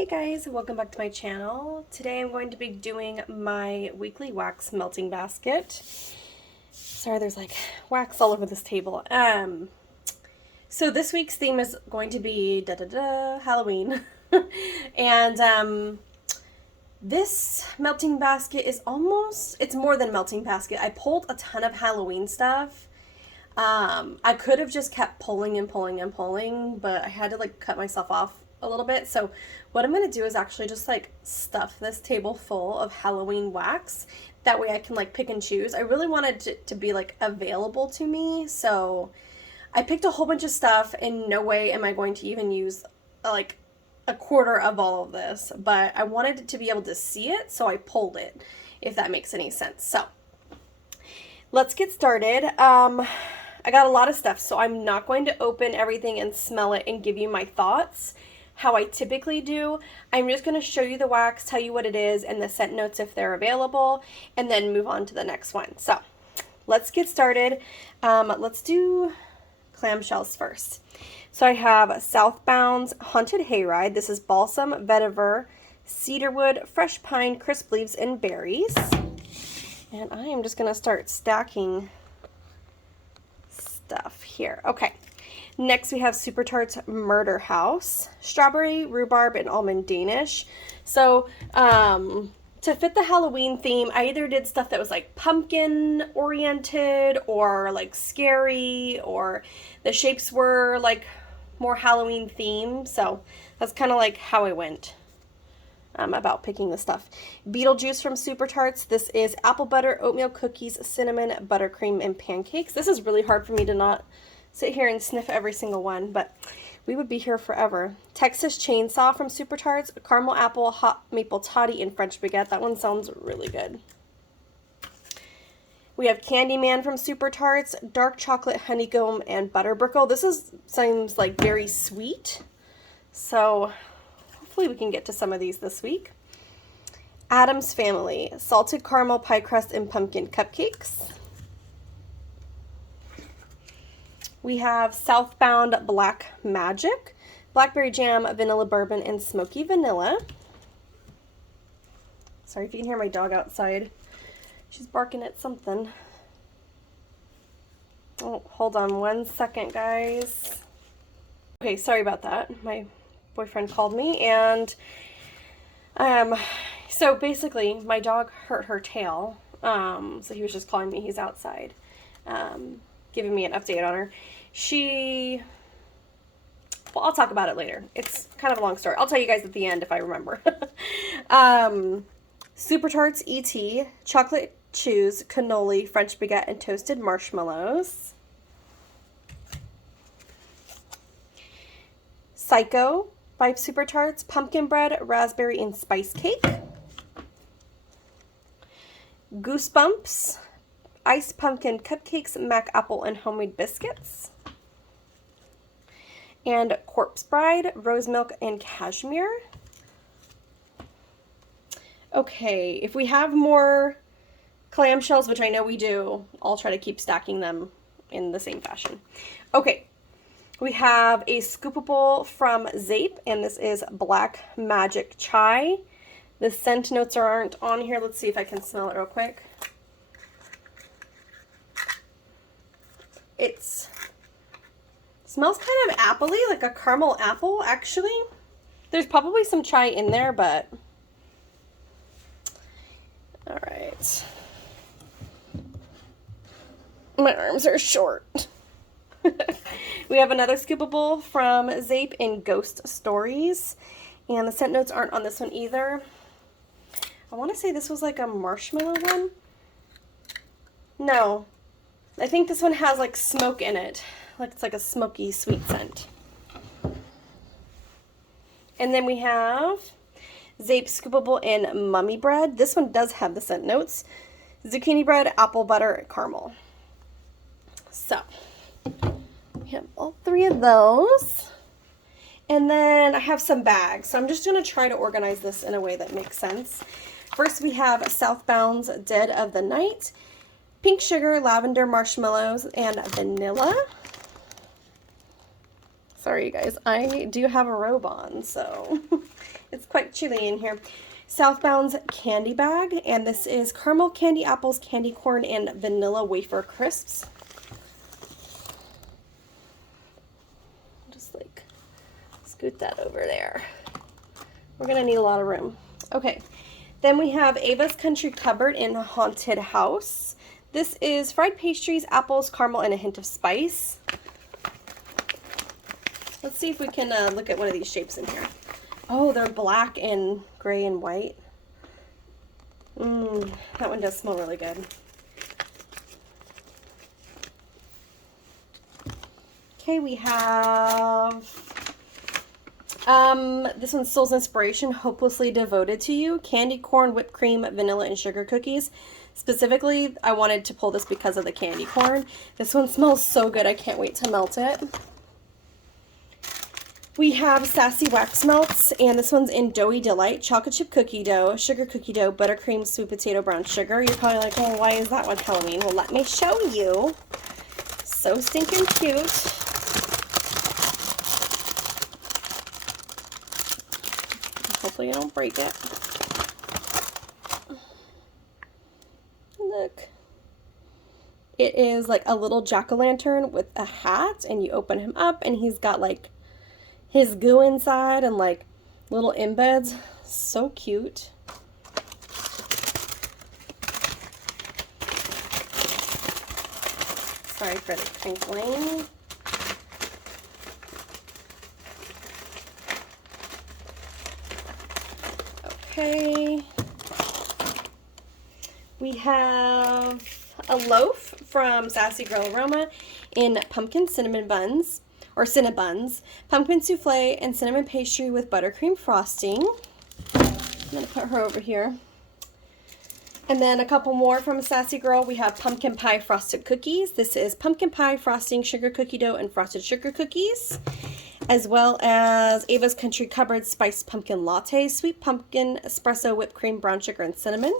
Hey guys, welcome back to my channel. Today I'm going to be doing my weekly wax melting basket. Sorry, there's like wax all over this table. So this week's theme is going to be Halloween. And this melting basket is it's more than melting basket. I pulled a ton of Halloween stuff. I could have just kept pulling and pulling and pulling, but I had to like cut myself off a little bit. So what I'm going to do is actually just like stuff this table full of Halloween wax. That way I can like pick and choose. I really wanted it to be like available to me. So I picked a whole bunch of stuff and no way am I going to even use like a quarter of all of this, but I wanted to be able to see it. So I pulled it, if that makes any sense. So let's get started. I got a lot of stuff, so I'm not going to open everything and smell it and give you my thoughts how I typically do. I'm just going to show you the wax, tell you what it is, and the scent notes if they're available, and then move on to the next one. So let's get started. Let's do clamshells first. So I have Southbound's Haunted Hayride. This is balsam, vetiver, cedarwood, fresh pine, crisp leaves, and berries. And I am just going to start stacking stuff here. Okay. Next we have Super Tarts Murder House, strawberry, rhubarb, and almond Danish. So to fit the Halloween theme, I either did stuff that was like pumpkin oriented or like scary, or the shapes were like more Halloween themed. So that's kind of like how I went about picking the stuff. Beetlejuice from Super Tarts. This is apple butter, oatmeal cookies, cinnamon, buttercream, and pancakes. This is really hard for me to not sit here and sniff every single one, but we would be here forever. Texas Chainsaw from Super Tarts, caramel apple, hot maple toddy, and French baguette. That one sounds really good. We have Candyman from Super Tarts, dark chocolate, honeycomb, and butterbrickle. This seems like very sweet, so hopefully we can get to some of these this week. Addams Family, salted caramel pie crust and pumpkin cupcakes. We have Southbound Black Magic, blackberry jam, vanilla bourbon, and smoky vanilla. Sorry if you can hear my dog outside. She's barking at something. Oh, hold on one second, guys. Okay, sorry about that. My boyfriend called me, and so basically my dog hurt her tail. So he was just calling me. He's outside. Giving me an update on her. Well, I'll talk about it later. It's kind of a long story. I'll tell you guys at the end if I remember. Super Tarts ET, chocolate chews, cannoli, French baguette, and toasted marshmallows. Psycho by Super Tarts, pumpkin bread, raspberry, and spice cake. Goosebumps, iced pumpkin cupcakes, mac apple, and homemade biscuits. And Corpse Bride, rose milk, and cashmere. Okay, if we have more clamshells, which I know we do, I'll try to keep stacking them in the same fashion. Okay, we have a scoopable from Zape, and this is Black Magic Chai. The scent notes aren't on here. Let's see if I can smell it real quick. It smells kind of appley, like a caramel apple, actually. There's probably some chai in there, but all right. My arms are short. We have another scoopable from Zape in Ghost Stories, and the scent notes aren't on this one either. I want to say this was like a marshmallow one. No, I think this one has like smoke in it. Like it's like a smoky sweet scent. And then we have Zape Scoopable in Mummy Bread. This one does have the scent notes. Zucchini bread, apple butter, caramel. So we have all three of those. And then I have some bags. So I'm just going to try to organize this in a way that makes sense. First we have Southbound's Dead of the Night, pink sugar, lavender, marshmallows, and vanilla. Sorry, you guys. I do have a robe on, so It's quite chilly in here. Southbound's candy bag, and this is caramel candy apples, candy corn, and vanilla wafer crisps. Just like scoot that over there. We're gonna need a lot of room. Okay, then we have Ava's Country Cupboard in Haunted House. This is fried pastries, apples, caramel, and a hint of spice. Let's see if we can look at one of these shapes in here. Oh, they're black and gray and white. That one does smell really good. Okay, we have this one's Soul's Inspiration, Hopelessly Devoted to You. Candy corn, whipped cream, vanilla, and sugar cookies. Specifically, I wanted to pull this because of the candy corn. This one smells so good. I can't wait to melt it. We have Sassy Wax Melts, and this one's in Doughy Delight, chocolate chip cookie dough, sugar cookie dough, buttercream, sweet potato, brown sugar. You're probably like, oh, why is that one Halloween? Well, let me show you. So stinking cute. Hopefully you don't break it. Look. It is like a little jack-o'-lantern with a hat, and you open him up, and he's got like his goo inside and like little embeds. So cute. Sorry for the crinkling. Okay. We have a loaf from Sassy Girl Aroma in pumpkin cinnamon buns, or Cinnabuns, pumpkin souffle, and cinnamon pastry with buttercream frosting. I'm going to put her over here. And then a couple more from Sassy Girl. We have pumpkin pie frosted cookies. This is pumpkin pie, frosting, sugar cookie dough, and frosted sugar cookies. As well as Ava's Country Cupboard spiced pumpkin latte, sweet pumpkin, espresso, whipped cream, brown sugar, and cinnamon.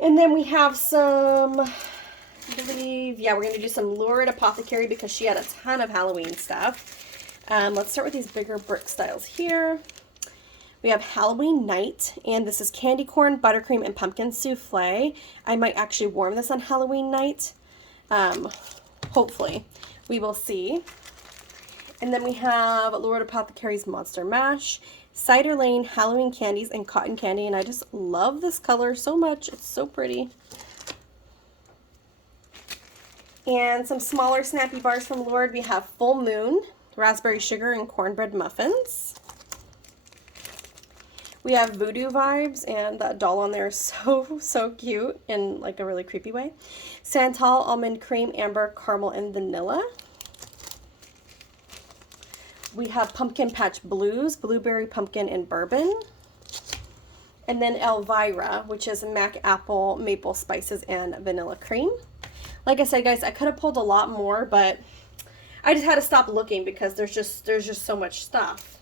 And then we have some, I believe, yeah, we're going to do some Lurid Apothecary because she had a ton of Halloween stuff. Let's start with these bigger brick styles here. We have Halloween Night, and this is candy corn, buttercream, and pumpkin souffle. I might actually warm this on Halloween night. Hopefully. We will see. And then we have Lurid Apothecary's Monster Mash, Cider Lane, Halloween Candies, and Cotton Candy. And I just love this color so much. It's so pretty. And some smaller snappy bars from Lurid. We have Full Moon, Raspberry Sugar, and Cornbread Muffins. We have Voodoo Vibes, and that doll on there is so cute in like a really creepy way. Santal, Almond Cream, Amber, Caramel, and Vanilla. We have Pumpkin Patch Blues, Blueberry, Pumpkin, and Bourbon. And then Elvira, which is Mac Apple, Maple Spices, and Vanilla Cream. Like I said, guys, I could have pulled a lot more, but I just had to stop looking because there's just so much stuff.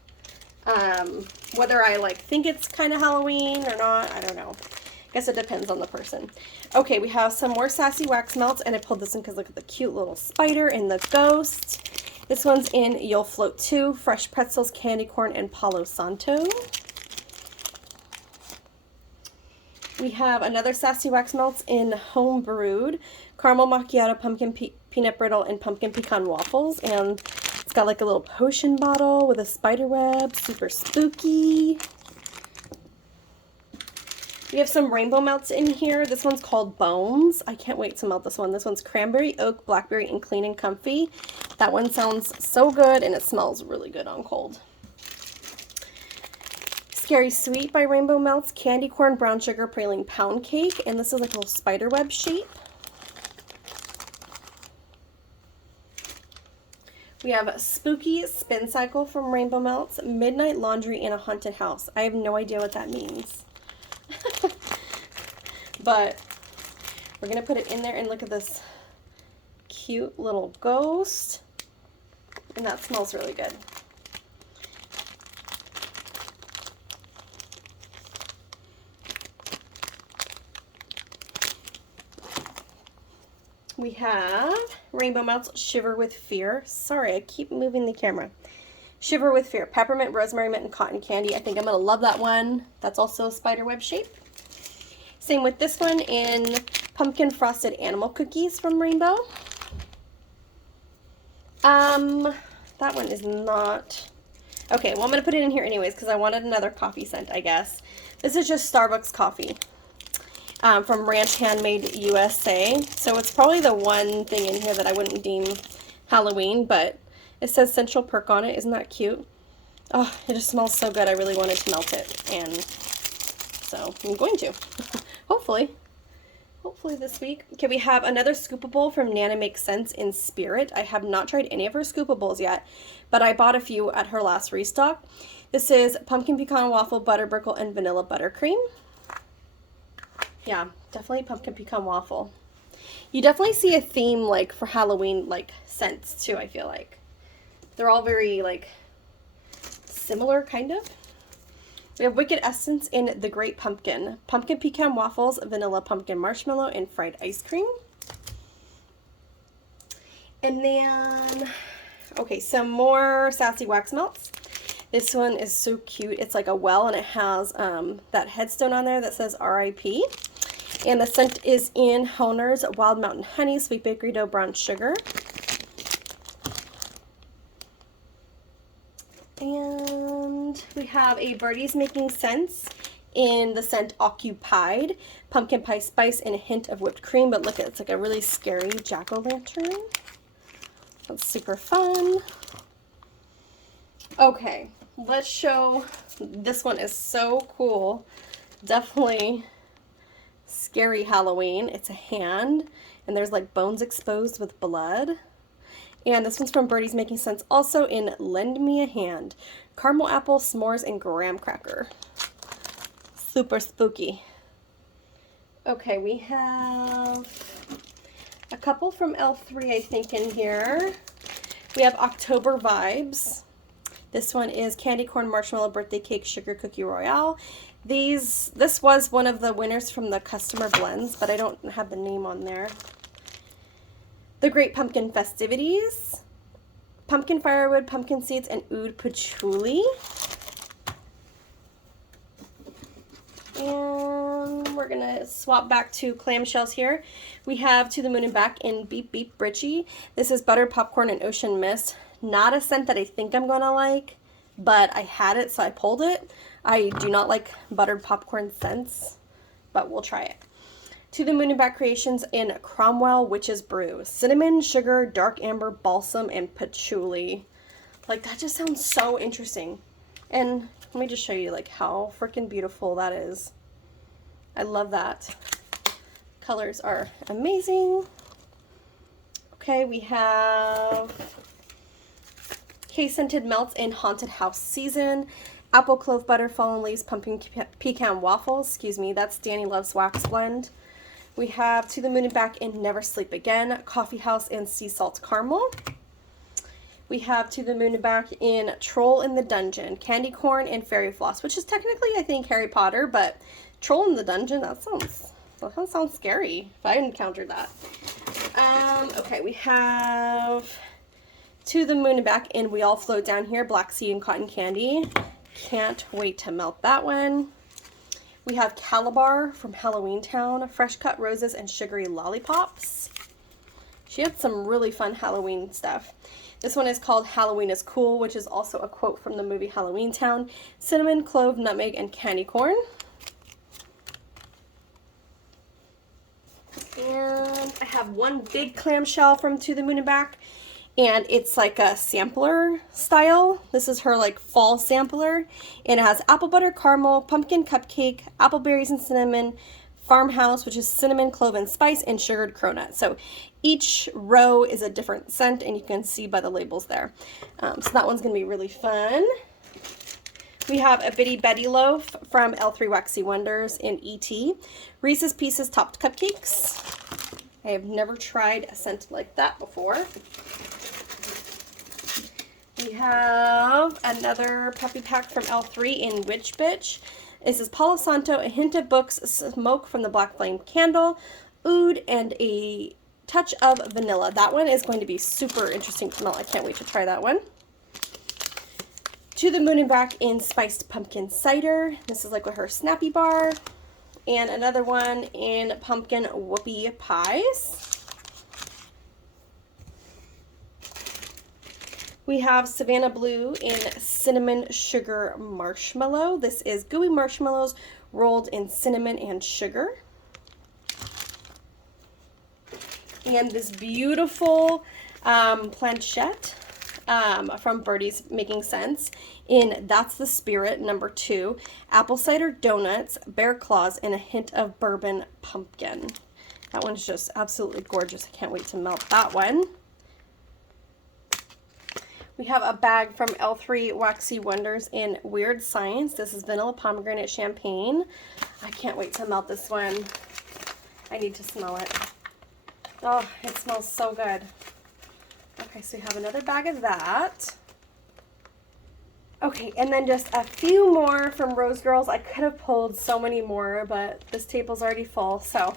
Whether I like think it's kind of Halloween or not, I don't know. I guess it depends on the person. Okay, we have some more Sassy Wax Melts, and I pulled this one because look at the cute little spider and the ghost. This one's in You'll Float Too, Fresh Pretzels, Candy Corn, and Palo Santo. We have another Sassy Wax Melts in Home Brewed, Caramel Macchiato, Pumpkin Peanut Brittle, and Pumpkin Pecan Waffles. And it's got like a little potion bottle with a spider web, super spooky. We have some rainbow melts in here. This one's called Bones. I can't wait to melt this one. This one's cranberry, oak, blackberry, and clean and comfy. That one sounds so good, and it smells really good on cold. Scary Sweet by Rainbow Melts, candy corn, brown sugar, praline pound cake, and this is like a little spider web shape. We have a Spooky Spin Cycle from Rainbow Melts, Midnight Laundry in a Haunted House. I have no idea what that means. But we're going to put it in there, and look at this cute little ghost. And that smells really good. We have Rainbow Melts Shiver with Fear. Sorry, I keep moving the camera. Shiver with Fear, peppermint, rosemary, mint, and cotton candy. I think I'm going to love that one. That's also a spiderweb shape. Same with this one in pumpkin frosted animal cookies from Rainbow. That one is not... Okay, well, I'm going to put it in here anyways because I wanted another coffee scent, I guess. This is just Starbucks coffee from Ranch Handmade USA. So it's probably the one thing in here that I wouldn't deem Halloween, but it says Central Perk on it. Isn't that cute? Oh, it just smells so good. I really wanted to melt it, and so I'm going to. Hopefully this week. Okay, we have another scoopable from Nana Makes Sense in Spirit. I have not tried any of her scoopables yet, but I bought a few at her last restock. This is pumpkin pecan waffle, butter brickle, and vanilla buttercream. Yeah, definitely pumpkin pecan waffle. You definitely see a theme like for Halloween like scents too, I feel like. They're all very like similar kind of. We have Wicked Essence in the Great Pumpkin. Pumpkin pecan waffles, vanilla pumpkin marshmallow, and fried ice cream. And then, okay, some more Sassy Wax Melts. This one is so cute. It's like a well, and it has that headstone on there that says R.I.P. And the scent is in Honer's Wild Mountain Honey, Sweet Bakery Dough, Brown Sugar. And we have a Birdie's Making Sense in the scent Occupied, pumpkin pie spice and a hint of whipped cream. But look, it's like a really scary jack-o'-lantern. That's super fun. Okay, let's show. This one is so cool. Definitely scary Halloween. It's a hand, and there's like bones exposed with blood. And this one's from Birdie's Making Sense, also in Lend Me a Hand. Caramel apple, s'mores, and graham cracker. Super spooky. Okay, we have a couple from L3, I think, in here. We have October Vibes. This one is Candy Corn Marshmallow Birthday Cake Sugar Cookie Royale. This was one of the winners from the customer blends, but I don't have the name on there. The Great Pumpkin Festivities, pumpkin firewood, pumpkin seeds, and oud patchouli. And we're going to swap back to clamshells here. We have To the Moon and Back in Beep Beep Britchie. This is buttered popcorn and ocean mist. Not a scent that I think I'm going to like, but I had it, so I pulled it. I do not like buttered popcorn scents, but we'll try it. To the Moon and Back Creations in Cromwell Witch's Brew. Cinnamon, sugar, dark amber, balsam, and patchouli. Like, that just sounds so interesting. And let me just show you, like, how freaking beautiful that is. I love that. Colors are amazing. Okay, we have Case-Scented Melts in Haunted House Season. Apple Clove Butter, Fallen Leaves, Pumpkin Pecan Waffles. Excuse me, that's Danny Loves Wax Blend. We have To the Moon and Back in Never Sleep Again, Coffee House and Sea Salt Caramel. We have To the Moon and Back in Troll in the Dungeon, Candy Corn and Fairy Floss, which is technically, I think, Harry Potter, but Troll in the Dungeon, that sounds scary if I encountered that. Okay, we have To the Moon and Back in We All Float Down Here, Black Sea and Cotton Candy. Can't wait to melt that one. We have Calabar from Halloween Town, fresh cut roses and sugary lollipops. She had some really fun Halloween stuff. This one is called Halloween is Cool, which is also a quote from the movie Halloween Town. Cinnamon, clove, nutmeg, and candy corn. And I have one big clamshell from To the Moon and Back. And it's like a sampler style. This is her like fall sampler. And it has apple butter caramel, pumpkin cupcake, apple berries and cinnamon, farmhouse, which is cinnamon, clove, and spice, and sugared cronut. So each row is a different scent, and you can see by the labels there. So that one's going to be really fun. We have a Bitty Betty Loaf from L3 Waxy Wonders in E.T. Reese's Pieces Topped Cupcakes. I have never tried a scent like that before. We have another puppy pack from L3 in Witch Bitch. This is Palo Santo, a hint of books, smoke from the Black Flame candle, oud, and a touch of vanilla. That one is going to be super interesting to smell. I can't wait to try that one. To the Moon and Back in Spiced Pumpkin Cider. This is like with her Snappy Bar. And another one in Pumpkin Whoopie Pies. We have Savannah Blue in Cinnamon Sugar Marshmallow. This is gooey marshmallows rolled in cinnamon and sugar. And this beautiful planchette from Birdie's Making Sense in That's the Spirit, #2. Apple cider donuts, bear claws, and a hint of bourbon pumpkin. That one's just absolutely gorgeous. I can't wait to melt that one. We have a bag from L3 Waxy Wonders in Weird Science. This is vanilla pomegranate champagne. I can't wait to melt this one. I need to smell it. Oh, it smells so good. Okay, so we have another bag of that. Okay, and then just a few more from Rose Girls. I could have pulled so many more, but this table's already full, so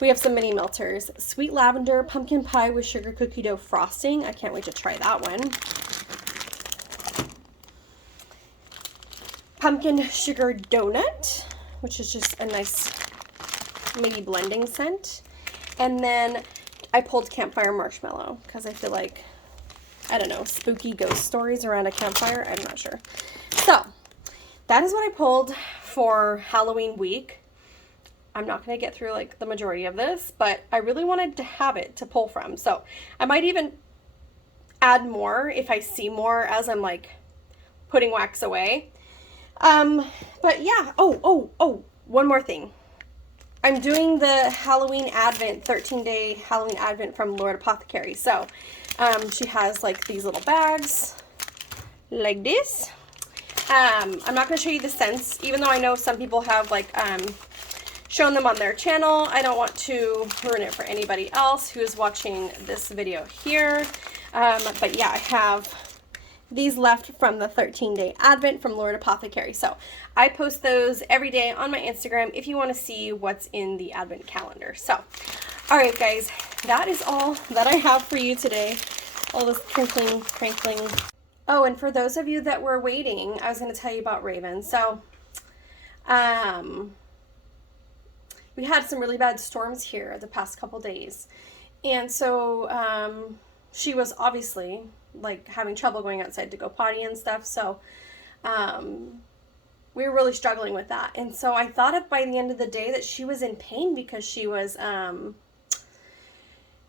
we have some mini melters. Sweet Lavender Pumpkin Pie with Sugar Cookie Dough Frosting. I can't wait to try that one. Pumpkin Sugar Donut, which is just a nice mini blending scent. And then I pulled Campfire Marshmallow because I feel like, I don't know, spooky ghost stories around a campfire. I'm not sure. So that is what I pulled for Halloween week. I'm not going to get through like the majority of this, but I really wanted to have it to pull from. So I might even add more if I see more as I'm like putting wax away. But yeah. Oh, one more thing. I'm doing the Halloween Advent, 13-day Halloween Advent from Lord Apothecary. So she has like these little bags like this. I'm not going to show you the scents, even though I know some people have like shown them on their channel. I don't want to ruin it for anybody else who is watching this video here. But yeah, I have these left from the 13-day Advent from Lord Apothecary. So I post those every day on my Instagram if you want to see what's in the Advent calendar. So, all right, guys, that is all that I have for you today. All this crinkling. Oh, and for those of you that were waiting, I was going to tell you about Raven. So, we had some really bad storms here the past couple days. And so, she was obviously like having trouble going outside to go potty and stuff. So, we were really struggling with that. And so I thought that by the end of the day that she was in pain because she was,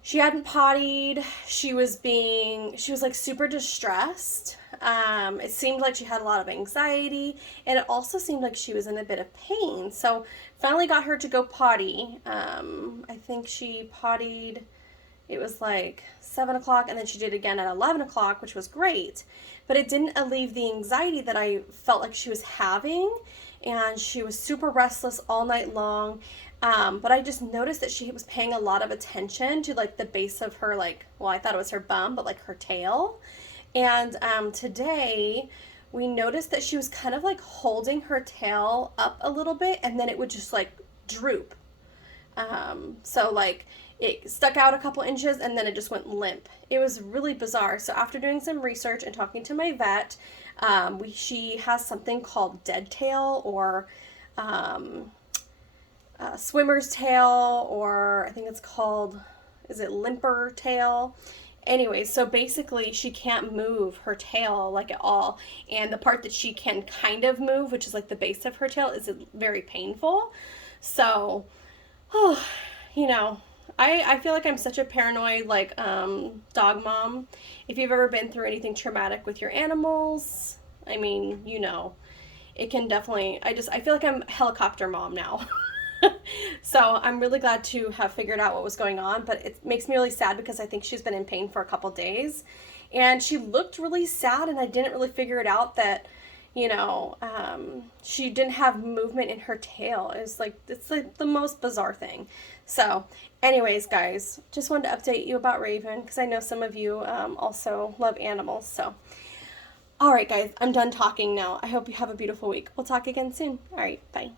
she hadn't pottied. She was like super distressed. It seemed like she had a lot of anxiety, and it also seemed like she was in a bit of pain. So finally got her to go potty. I think she pottied, it was like 7 o'clock, and then she did again at 11 o'clock, which was great. But it didn't alleviate the anxiety that I felt like she was having, and she was super restless all night long. But I just noticed that she was paying a lot of attention to like the base of her, like, well, I thought it was her bum, but like her tail. And today we noticed that she was kind of like holding her tail up a little bit, and then it would just like droop. So like it stuck out a couple inches and then it just went limp. It was really bizarre. So after doing some research and talking to my vet, she has something called dead tail, or swimmer's tail, or I think it's called, is it limper tail? Anyway, so basically she can't move her tail like at all. And the part that she can kind of move, which is like the base of her tail, is very painful. So, you know, I feel like I'm such a paranoid, like, dog mom. If you've ever been through anything traumatic with your animals, I mean, you know, it can definitely, I feel like I'm helicopter mom now. So I'm really glad to have figured out what was going on, but it makes me really sad because I think she's been in pain for a couple days, and she looked really sad, and I didn't really figure it out that, you know, she didn't have movement in her tail. It's like the most bizarre thing. So anyways, guys, just wanted to update you about Raven because I know some of you also love animals. So all right, guys, I'm done talking now. I hope you have a beautiful week. We'll talk again soon. All right, bye.